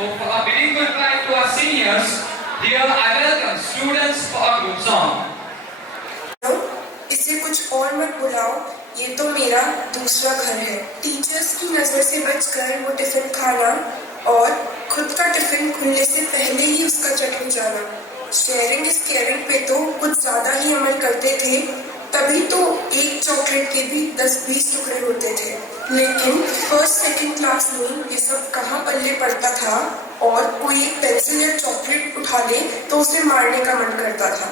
for a very goodbye to our seniors, here I welcome students for a group song. इसे कुछ और मत बुलाओ, ये तो मेरा दूसरा घर है। टीचर्स की नजर से बचकर वो टिफिन खाना और खुद का टिफिन खुलने से पहले ही उसका चट हो जाना। शेयरिंग इज केयरिंग पे तो कुछ ज्यादा ही अमल करते थे, तभी तो एक चॉकलेट के भी 10-20 टुकड़े होते थे। लेकिन फर्स्ट सेकंड क्लास में ये सब कहाँ पल्ले पड़ता था, और कोई एक पेंसिल या चॉकलेट उठा ले तो उसे मारने का मन करता था।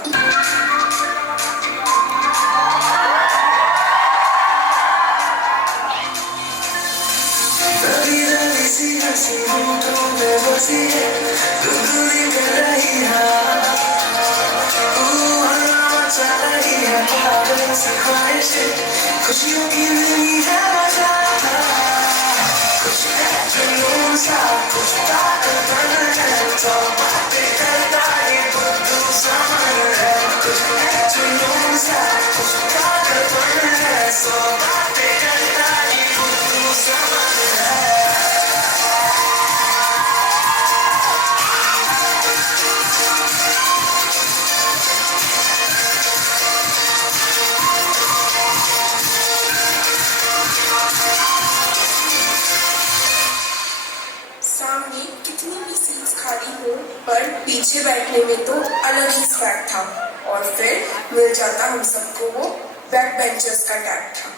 खुशियों की मिली है मजा, कुछ है जुनून सा, कुछ ताकत है, तो बातें करता है बुद्धू समझ है। कुछ है जुनून सा, कुछ ताकत है, तो बातें करता है बुद्धू समझ है। सामने कितनी भी सीट्स खाली हो, पर पीछे बैठने में तो अलग ही स्वैग था, और फिर मिल जाता हम सबको वो बैक बेंचर्स का टैग था।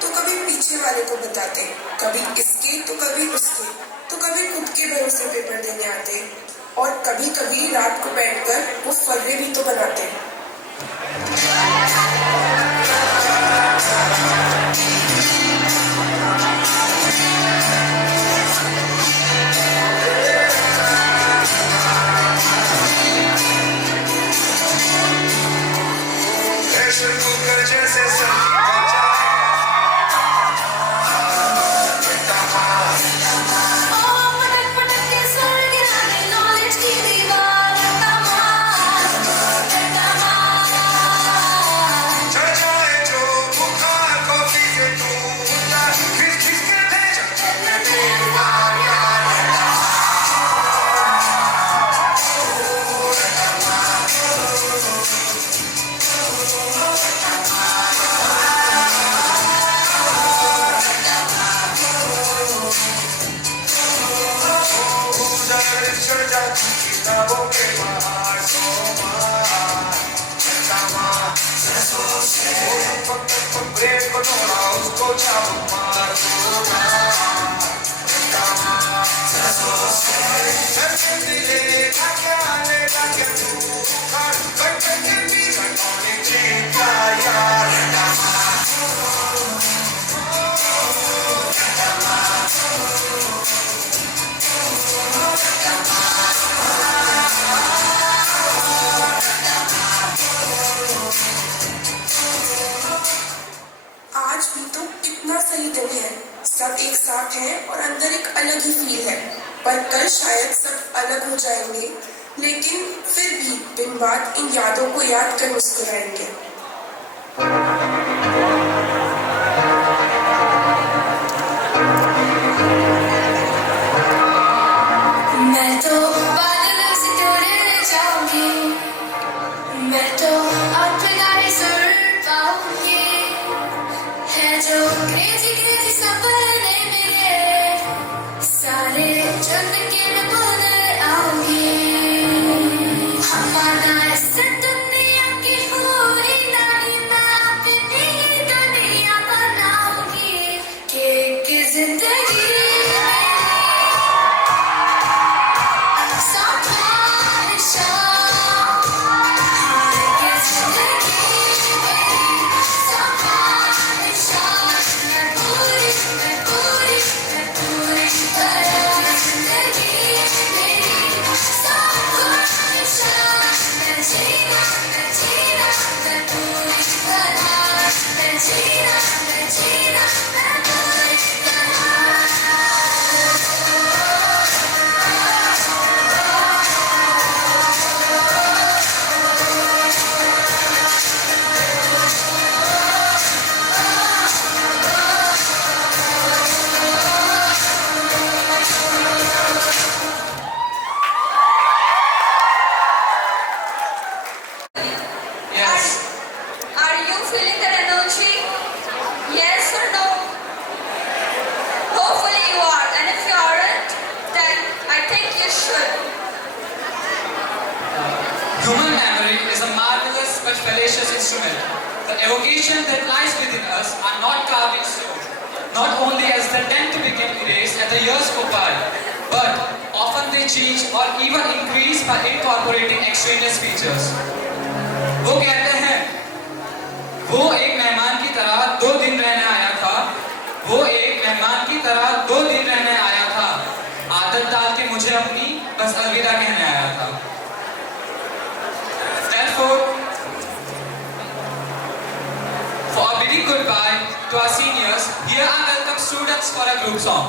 तो कभी पीछे वाले को बताते, कभी इसके तो कभी उसके, तो कभी खुद के भरोसे पेपर देने आते, और कभी कभी रात को बैठकर वो फर्रे भी तो बनाते। आज भी तो कितना सही दिन है, सब एक साथ हैं और अंदर एक अलग ही फील है। पर कल शायद सब अलग हो जाएंगे, लेकिन फिर भी दिन बाद इन यादों को याद कर मुस्कुराएंगे। जो क्रेजी क्रेजी सपने मेरे सारे चुन के मैं बाहर आऊंगी। हमारा इस दुनिया की पूरी दानी मैं अपनी दुनिया बनाऊंगी। कि जिंदगी Human memory is a marvelous but fallacious instrument. The evocations that lies within us are not carved in stone. Not only as they tend to become erased as the years go by, but often they change or even increase by incorporating extraneous features. वो कहते हैं, वो एक मेहमान की तरह 2 दिन रहने आया था। वो एक मेहमान की तरह 2 दिन रहने आया था। आदत डाल के मुझे अपनी बस अलविदा कहने आया था। Therefore, for a bidding goodbye to our seniors, here are welcome students for a group song.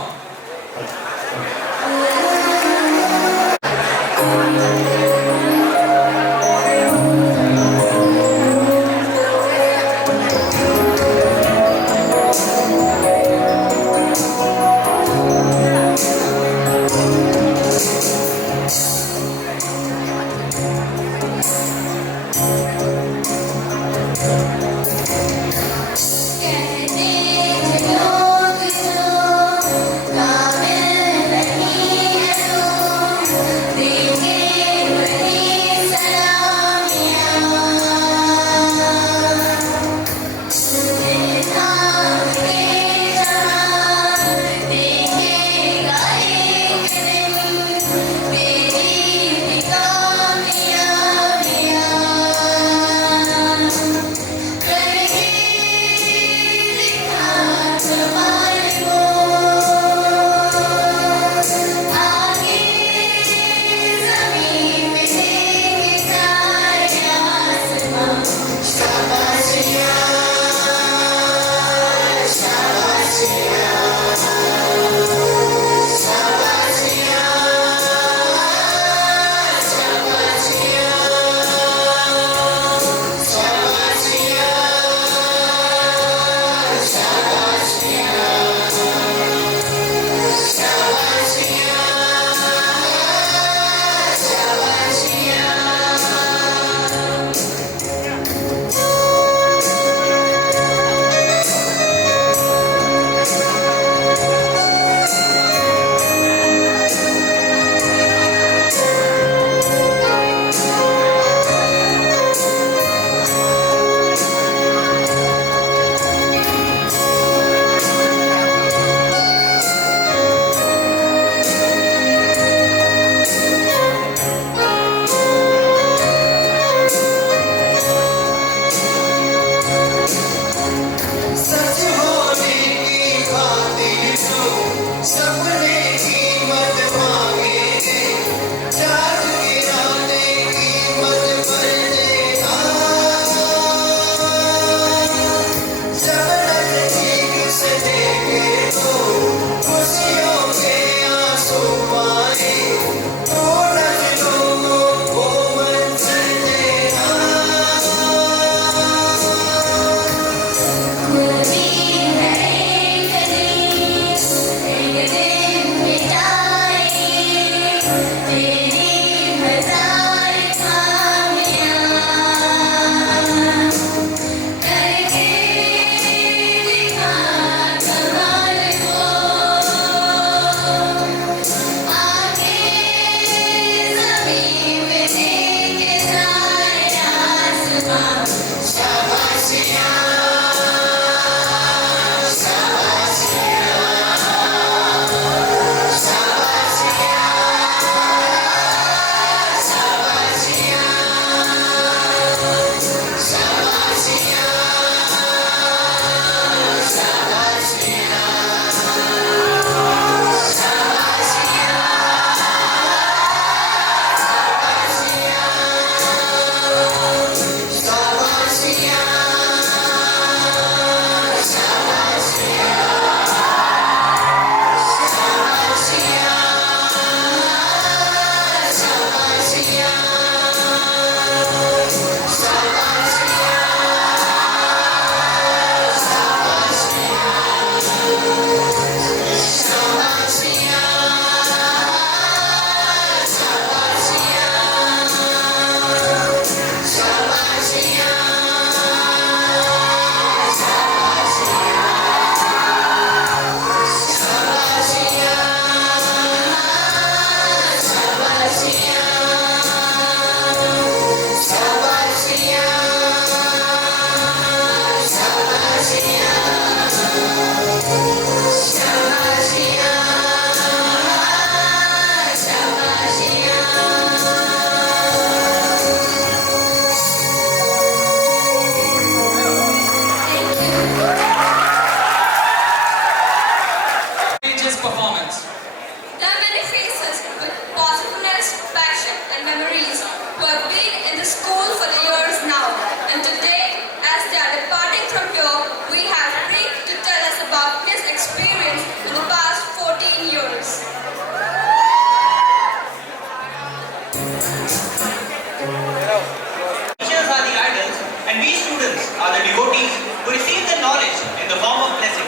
acknowledge in the form of blessing.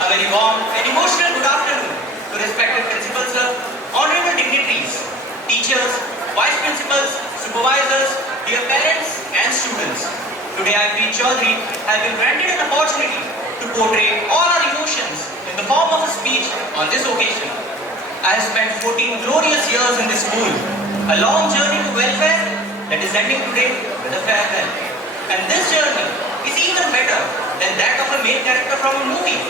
A very warm and emotional good afternoon to respected principal sir, honorable dignitaries, teachers, vice principals, supervisors, dear parents and students. Today I, Preet Chaudhary, have been granted an opportunity to portray all our emotions in the form of a speech on this occasion. I have spent 14 glorious years in this school, a long journey to welfare that is ending today with a farewell. And this journey is even better than that of a main character from a movie.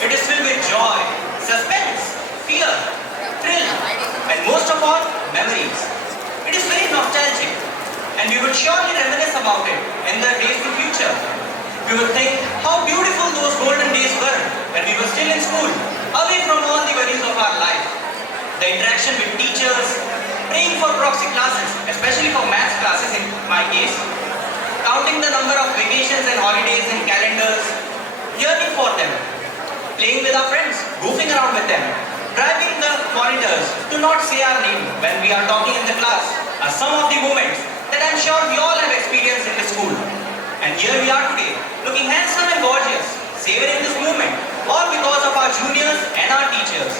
It is filled with joy, suspense, fear, thrill, and most of all, memories. It is very nostalgic, and we would surely reminisce about it in the days to future. We would think how beautiful those golden days were when we were still in school, away from all the worries of our life. The interaction with teachers, praying for proxy classes, especially for maths classes in my case, counting the number of vacations and holidays in calendars, yearning for them, playing with our friends, goofing around with them, driving the monitors to not say our name when we are talking in the class are some of the moments that I'm sure we all have experienced in the school. And here we are today, looking handsome and gorgeous, savoring this moment, all because of our juniors and our teachers.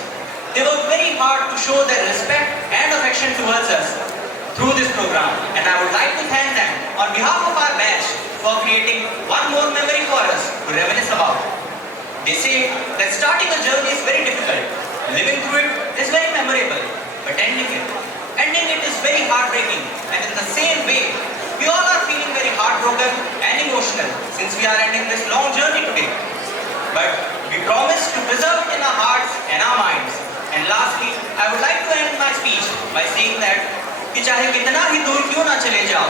They worked very hard to show their respect and affection towards us through this program, and I would like to thank them on behalf of our batch for creating one more memory for us to reminisce about. They say that starting a journey is very difficult, living through it is very memorable, but ending it is very heartbreaking, and in the same way, we all are feeling very heartbroken and emotional since we are ending this long journey today. But we promise to preserve it in our hearts and our minds. And lastly, I would like to end my speech by saying that कि चाहे कितना ही दूर क्यों ना चले जाओ,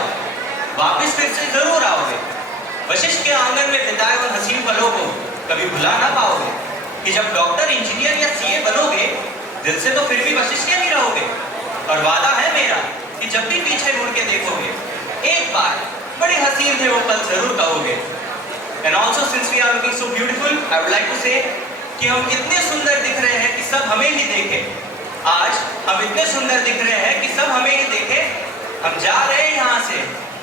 वापस फिर से जरूर आओगे। वशिष्ठ के आंगन में बिताए उन हसीन पलों को कभी भुला ना पाओगे। कि जब डॉक्टर, इंजीनियर या सीए बनोगे, दिल से तो फिर भी वशिष्ठ के नहीं रहोगे। और वादा है मेरा कि जब भी पीछे मुड़ के देखोगे, एक बार बड़े हसीन थे वो पल जरूर कहोगे। And also since we are looking so beautiful, I would like to say कि हम इतने सुंदर दिख रहे हैं कि सब हमें ही देखें। आज हम इतने सुंदर दिख रहे हैं कि सब हमें ही देखें। हम जा रहे हैं यहाँ से,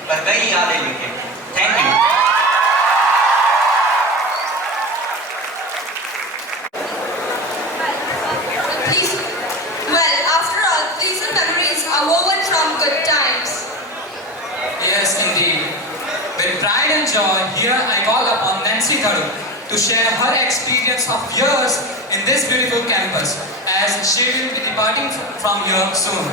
पर कई यादें लिखें। Thank you. Well, after all, pleasant memories are woven from good times. Yes, indeed. With pride and joy, here I call upon Nancy Tharu to share her experience of years in this beautiful campus, as she will be departing from here soon.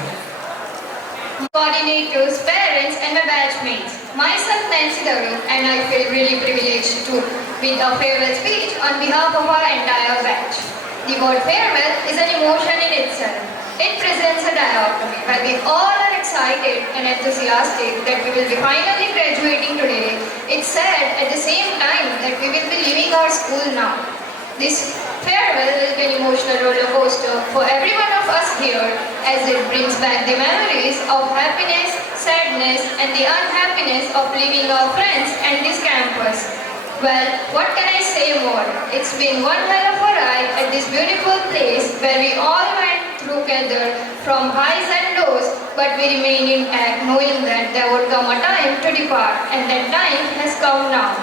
Coordinators, parents and my batchmates. Myself Nancy Tharu, and I feel really privileged to read a farewell speech on behalf of our entire batch. The word farewell is an emotion in itself. It presents a dichotomy where we all are excited and enthusiastic that we will be finally graduating today. It's sad at the same time that we will be leaving our school now. This farewell will be an emotional roller coaster for every one of us here, as it brings back the memories of happiness, sadness and the unhappiness of leaving our friends and this campus. Well, what can I say more? It's been one hell of a ride at this beautiful place where we all went together from highs and lows, but we remain intact knowing that there would come a time to depart, and that time has come now.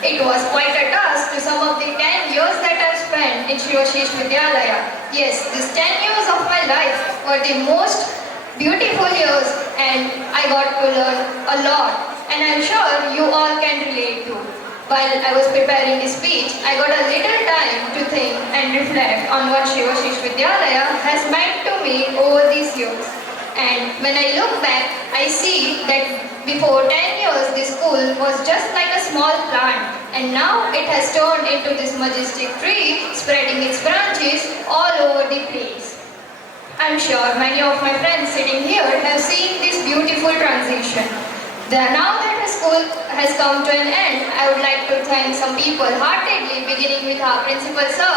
It was quite a task to sum up the 10 years that I've spent in Shri Ashish Vidyalaya. Yes, these 10 years of my life were the most beautiful years, and I got to learn a lot, and I'm sure you all can relate too. While I was preparing this speech, I got a little time to think and reflect on what Shri Ashish Vidyalaya has meant to me over these years. And when I look back, I see that before 10 years, this school was just like a small plant, and now it has turned into this majestic tree, spreading its branches all over the place. I'm sure many of my friends sitting here have seen this beautiful transition. Now that the school has come to an end, I would like to thank some people heartedly, beginning with our principal sir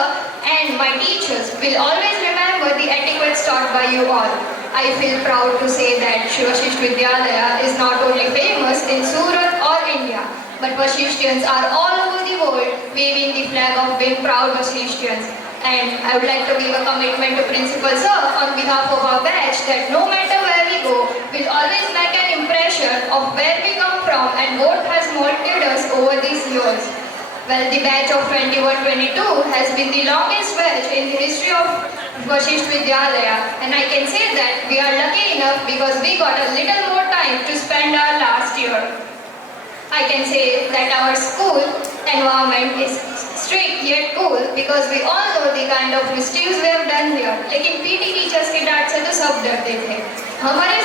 and my teachers. We'll always remember the etiquettes taught by you all. I feel proud to say that Shri Ashish Vidyalaya is not only famous in Surat or India, but Vashishtians are all over the world waving the flag of being proud Vashishtians. And I would like to give a commitment to Principal Sir on behalf of our batch that no matter where we go, we'll always make an impression of where we come from and what has molded us over these years. Well, the batch of 21-22 has been the longest batch in the history of Vashisht Vidyalaya, and I can say that we are lucky enough because we got a little more time to spend our last year. I can say that our school environment is strict yet cool because we all know the kind of mistakes we have done here. लेकिन PT teachers के डांट से तो सब डरते थे. हमारे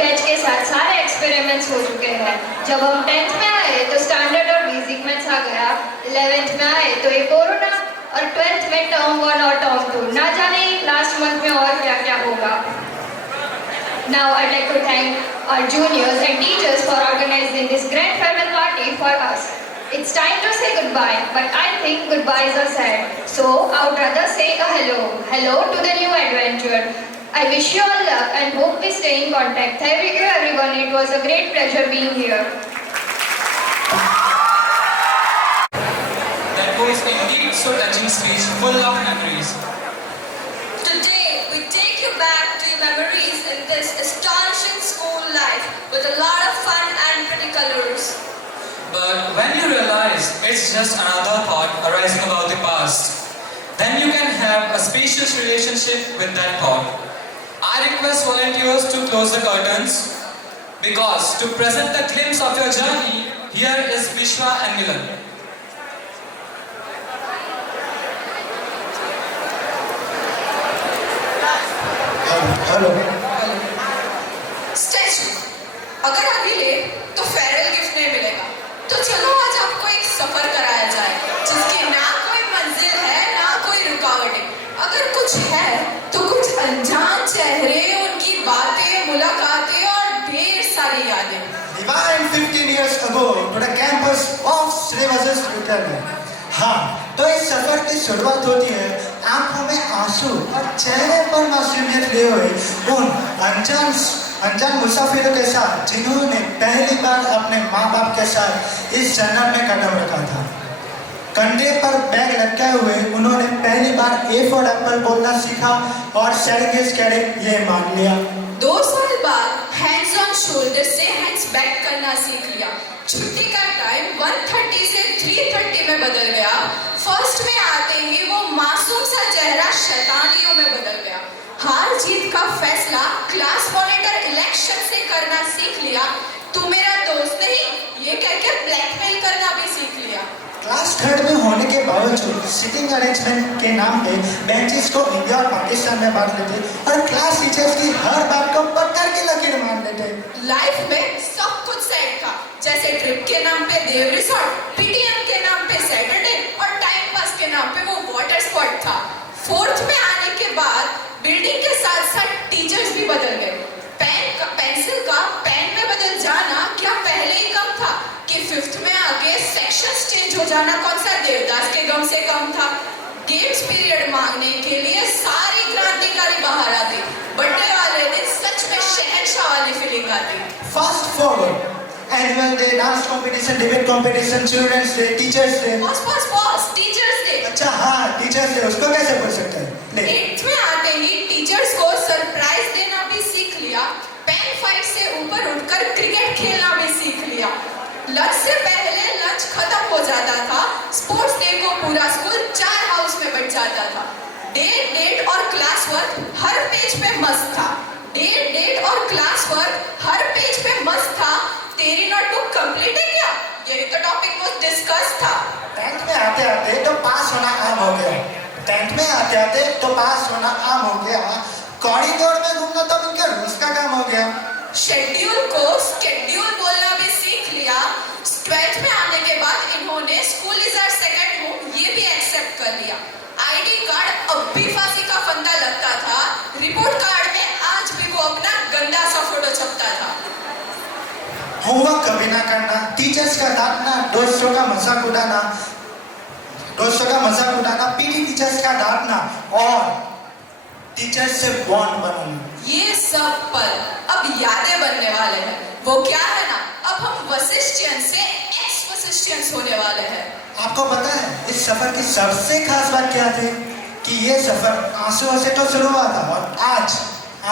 batch के साथ सारे एक्सपेरिमेंट्स हो चुके हैं. जब हम 10th में आए तो स्टैंडर्ड और बेसिक मैथ्स आ गया. 11th में आए तो ये कोरोना और 12th में टर्म 1 और टर्म 2. ना जाने लास्ट मंथ में और क्या क्या होगा. Now I'd like to thank our juniors and teachers for organizing this grand farewell party for us. It's time to say goodbye, but I think goodbyes are sad. So I would rather say a hello. Hello to the new adventure. I wish you all luck and hope we stay in contact. Thank you everyone. It was a great pleasure being here. That was indeed so touching speech, full of memories. Today, we take you back to your memories in this astonishing school life with a lot of fun and pretty colors. But when you realize it's just another thought arising about the past, then you can have a spacious relationship with that thought. I request volunteers to close the curtains because to present the glimpse of your journey, here is Vishwa and Milan. Hello statue अगर अभी ले तो farewell gift नहीं मिलेगा. तो चलो आज आपको एक सफर कराया जाए जिसकी ना कोई मंजिल है ना कोई रुकावटें. अगर कुछ है तो कुछ अनजान चेहरे, उनकी बातें, मुलाकातें और ढेर सारी यादें. Divine 15 years ago to the campus of Sri Vasisht Vidyalaya. हाँ, तो इस सफर की शुरुआत होती है आंखों में आंसू और चेहरे पर मासूमियत लिए हुए उन अनजान मुसाफिरों के साथ जिन्होंने पहली बार अपने माँ बाप के साथ इस जन्नत में कदम रखा था. कंधे पर बैग लटकाए हुए उन्होंने पहली बार A for एप्पल बोलना सीखा और शेयरिंग इज केयरिंग ये मान लिया. 2 साल बाद हैंड्स ऑन शोल्डर से हैंड्स बैक करना सीख लिया. छुट्टी का टाइम 1:30 से 3:30 में बदल गया. फर्स्ट में आते ही वो मासूम सा चेहरा शैतानियों में बदल गया. हार जीत का फैसला क्लास मॉनिटर इलेक्शन से करना सीख लिया. तू मेरा दोस्त नहीं ये कहकर ब्लैकमेल करना भी सीख लिया. क्लास 3rd में होने के बावजूद सिटिंग अरेंजमेंट के नाम पे बेंचेस को इंडिया और पाकिस्तान में बांट लेते और क्लास टीचर्स की हर बात को पत्थर की लकीर मान लेते. लाइफ में सब कुछ सेट था, जैसे ट्रिप के नाम पे देव रिसोर्ट, पीटीएम के नाम पे सैटरडे और टाइम पास के नाम पे वो वाटर स्पॉट था. 4th में आने के बाद बिल्डिंग के साथ साथ टीचर्स भी बदल गए. पेंसिल का पेन में बदल जाना क्या पहले ही कम था कि 5th में आके सेक्शंस चेंज हो जाना कौन सा देवदास के गम से कम था. गेम्स पीरियड मांगने के लिए सारी क्रांतिकारी बाहर आती. बर्थडे वाले दिन सच में शहंशाह वाली फीलिंग आती. Fast forward annual day, dance competition, debate competition, children's day, teachers day. Boss teachers day. अच्छा हाँ, टीचर्स डे उसको कैसे बोल सकते हैं. 8th में आते ही टीचर्स को सरप्राइज देना भी सीख लिया. पेन फाइट से ऊपर उठकर क्रिकेट खेलना भी सीख लिया. लंच से पहले लंच खत्म हो जाता था. स्पोर्ट्स डे को पूरा स्कूल 4 हाउस में बैठ जाता था. डेट और क्लास वर्क हर पेज पे मस्त था. डेट और क्लास वर्क हर पेज पे मस्त था. तेरी नोटबुक कंप्लीट है क्या? यही तो टॉपिक वो डिस्कस था. 10th में आते आते तो पास होना आम हो गया. 10th में आते आते तो पास होना आम हो गया. कॉरिडोर में घूमना तो उनके रोज का काम हो गया. शेड्यूल को स्केड्यूल बोलना भी सीख लिया. 12th में आने के बाद इन्होंने school is our second home ये भी एक्सेप्ट कर लिया. आईडी कार्ड अब भी फांसी का फंदा लगता था. रिपोर्ट कार्ड में आज भी वो अपना गंदा सा फोटो छपता था. होमवर्क कभी ना करना, टीचर्स का डांटना, दोस्तों का मजाक उड़ाना, पीटी टीचर्स का डांटना और टीचर्स से बॉन्ड बनाना. ये सब पल अब यादें बनने वाले हैं. वो क्या है ना, अब हम वशिष्ठियन से एक्स वशिष्ठियंस होने वाले हैं. आपको पता है इस सफर की सबसे खास बात क्या थी कि ये सफर आंसुओं से तो शुरू हुआ था और आज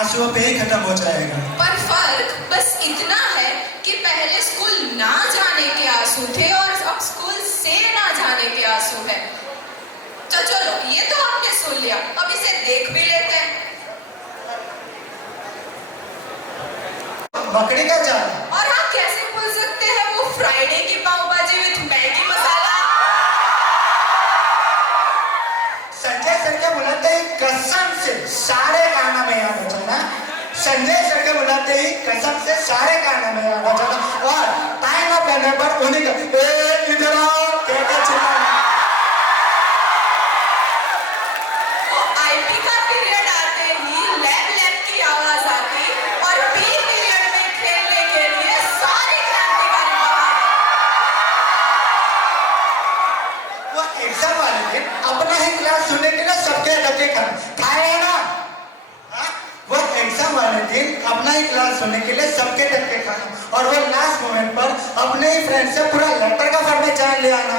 आंसुओं पे ही खत्म हो जाएगा. पर फर्क बस इतना है कि पहले स्कूल ना जाने के आंसू थे और अब स्कूल से ना जाने के अब इसे देख भी लेते हैं। बकरी का चाल। और हाँ, कैसे भूल सकते हैं वो फ्राइडे की पाव भाजी with Maggi masala. Sanjay sir के बुलाते ही कसम से सारे गाना में याद हो जाना। संजय सर के बुलाते ही कसम से सारे गाना में याद हो जाना। और टाइम ऑफ करने पर उन्हीं का इधर आओ कहकर चिल्लाना। वो आईपी का पीरियड आते ही लैब लैब की आवाज आती और पी पीरियड में खेलने के लिए सारे क्रांतिकारी बाहर। वो एग्जाम वाले दिन अपना ही क्लास सुनने के लिए सबके धक्के खाए ना। हाँ? वो एग्जाम वाले दिन अपना ही क्लास सुनने के लिए सबके धक्के खाना और वो लास्ट मोमेंट पर अपने ही फ्रेंड से पूरा लेटर का फॉर्मेट जान ले आना।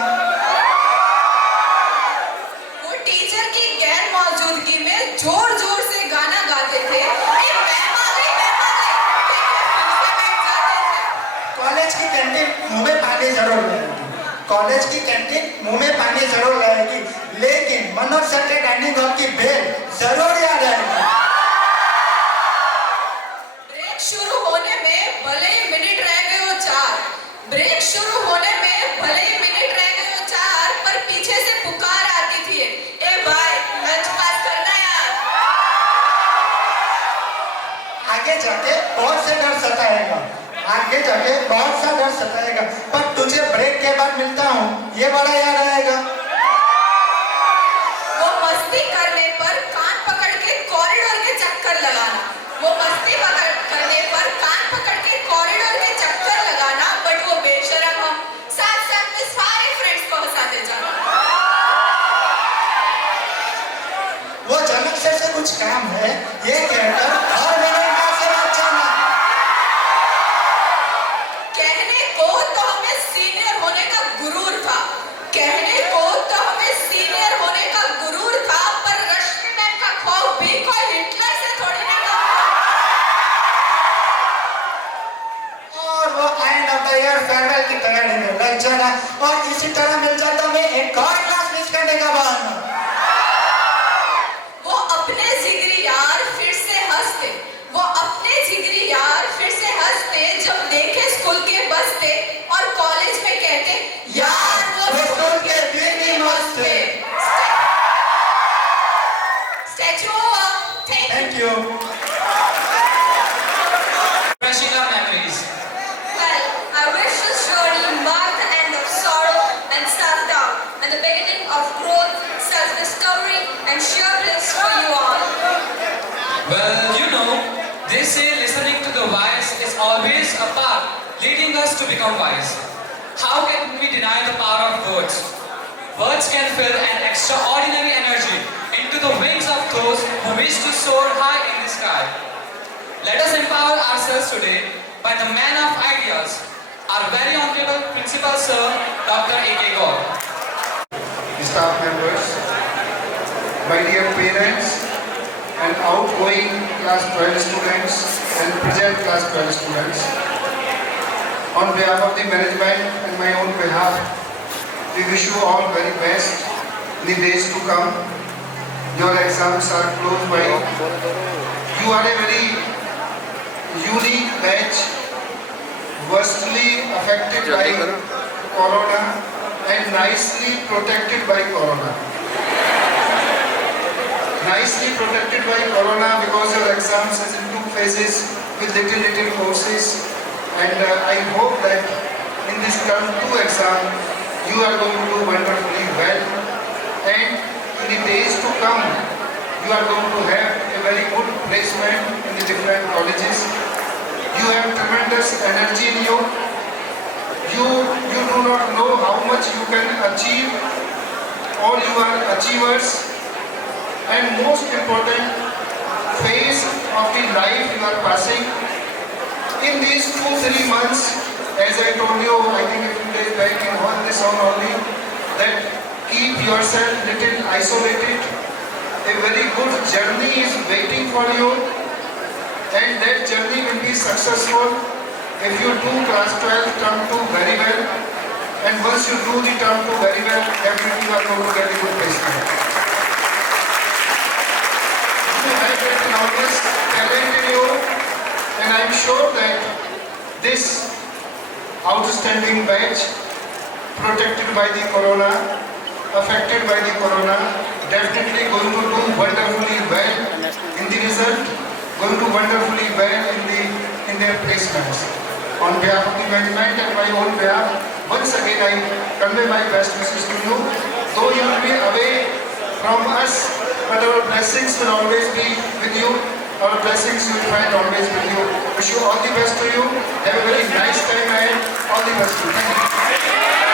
वो टीचर की गैर मौजूदगी में जोर जोर से गाना गाते थे। ए मैम आ गई, मैम आ गई, फिर से बैठ जाते थे। कॉलेज की कैंटीन मुंह में पानी जरूर लाएगी। कॉलेज की कैंटीन मुंह में पानी जरूर लाएगी, लेकिन मनोज सर के डाइनिंग हॉल की बेल जरूर याद आएगी। ब्रेक शुरू होने में भले ही मिनट रह गए हो 4। ब्रेक शुरू होने में भले ही मिनट रह गए हो 4, पर पीछे से पुकार आती थी, ए भाई लंच पास करना यार। आगे जाके बहुत से डर सताएगा, आगे जाके बहुत सा डर सताएगा, पर तुझे ब्रेक के बाद मिलता हूँ ये बड़ा याद आएगा। वो मस्ती करने पर कान पकड़ के कॉरिडोर के चक्कर लगाना। वो मस्ती करने पर कान पकड़ के कॉरिडोर के चक्कर लगाना, बट वो बेशरम हम साथ साथ में सारे फ्रेंड्स को हंसाते जाना। वो जनक सर से कुछ काम है ये कहकर हर मिनट से मत जाना। कहने को तो हमें सीनियर होने का गुरूर था, कहने को तो हमें सीनियर होने का गुरूर था, पर रश्मि मैम का खौफ भी कोई हिटलर से थोड़ी ना कम था। और वो end of the year farewell की तैयारी में लग जाना और इसी तरह मिल जाता मैं एक और क्लास मिस करने का बहाना। वो अपने जिगरी यार फिर से हंसते, वो अपने जिगरी यार फिर से हंसते जब देखे स्कूल के बसते और कॉलेज में कहते यार वो स्कूल के दिन ही मस्त थे। Statue thank you. Prashika memories. Well, I wish this journey marked the end of sorrow and self-doubt and the beginning of growth, self-discovery and sheer bliss for you all. Well, you know, they say listening to the wise is always a path leading us to become wise. How can we deny the power of words? Words can fill an extraordinary energy into the wings of those who wish to soar high in the sky. Let us empower ourselves today by the man of ideas, our very honorable Principal Sir, Dr. A.K. Gaur. Staff members, my dear parents and outgoing class 12 students and present class 12 students, on behalf of the management and my own behalf, we wish you all very best in the days to come. Your exams are close by. You are a very unique batch, worstly affected by corona and nicely protected by corona. Nicely protected by corona because your exams is in 2 phases with little courses, and I hope that in this term 2 exam you are going to do wonderfully well, and in the days to come you are going to have a very good placement in the different colleges. You have tremendous energy in you. You do not know how much you can achieve. All you are achievers. And most important phase of the life you are passing. In these 2-3 months, as I told you, I think a few days back in this on only, that keep yourself little isolated. A very good journey is waiting for you, and that journey will be successful if you do class 12 term 2 very well, and once you do the term 2 very well, definitely you are going to get a good placement. this outstanding batch, protected by the corona, affected by the corona, definitely going to do wonderfully well in the result, going to wonderfully well in their placements. On behalf of the management and my own behalf, once again I convey my best wishes to you. Though you will be away from us, but our blessings will always be with you. Our blessings you will find always with you. Wish you all the best to you. Have a very nice time ahead. All the best to you. Thank you.